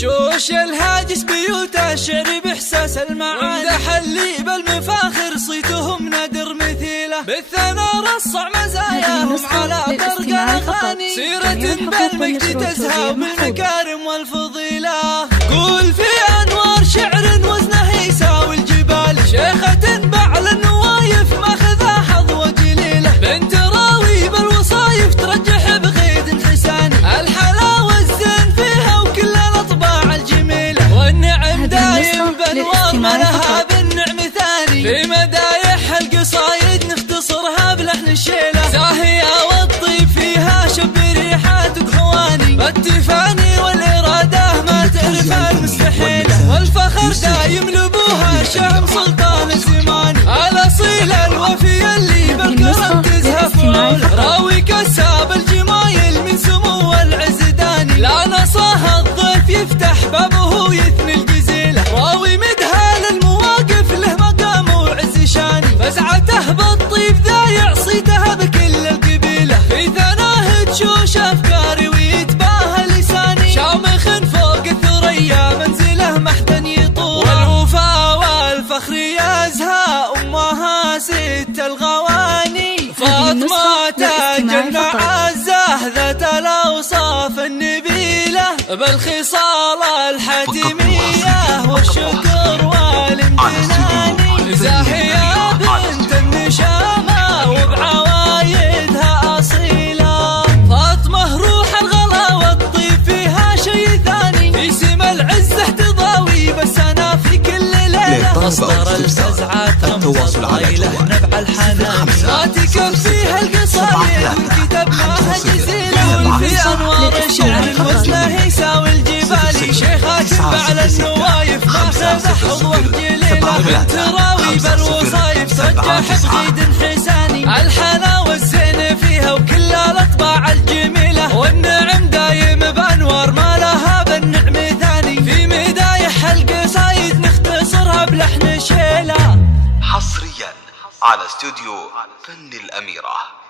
شوش الهاجس بيوته شعر بإحساس المعاني، امدح اللي بالمفاخر صيتهم نادر مثيله، بالثنى رصع مزاياهم على طرق الأغاني، سيرة بالمجد تزهى بالمكارم والفضيلة. قول في أنوار شعر وزنه يساوي الجبال، شيخة بعل النوايف ماخذها حظوة جليلة، بنت راوي بالوصايف ترجح بغيد حساني، الحلاوة الزين فيها وكل الأطباع الجميلة، والنعم دايم بأنوار ما لها بالنعم ثاني، في مدايح القصايد نختصرها بلحن الشيلة، زاهية والطيب فيها شب ريحاتك حواني، التفاني والإرادة ما تعرف المستحيلة، والفخر دايم لبوها شهم سلطان الزمان، الأصيل الوفي اللي بالكرم تزهف عوله، راوي كساب الجمايل من سمو العزداني، لا نصاها الضيف يفتح بابه يثني الجزيلة، راوي مدها للمواقف له مقام وعز شاني، فزعته بالطيب ذا يعصيتها بكل القبيلة، في ثناه تشوش أفكاري ويتباهى لساني، شامخ فوق الثريا منزله محدا يطول، والوفا والفخر يزهى أمها ست الغواني، فاطمة تاج المعزة ذات الأوصاف النبيلة، بالخصال الحتمية والشكر والامتنان، زاهية بنت النشامة وبعوايدها أصيلة، فاطمة روح الغلا والطيب فيها شي ثاني، في سما العزة تضاوي بس أنا في كل ليلة، مصدر الفزعة تمضى الطيلة نبع الحنان، ما تكفيها القصايد وكتبناها جزيلة، في أنوار شعر وزنه يساوي الجبال، شيخات بعل النوايف ماخذة حظوة جليلة، بنت راوي بالوصايف ترجح بغيد حساني، الحلاوة الزين فيها وكل الأطباع الجميلة، والنعم دايم بأنوار ما لها بالنعم ثاني، في مدايح القصايد نختصرها بلحن شيلة. حصريا على استوديو فن الأميرة.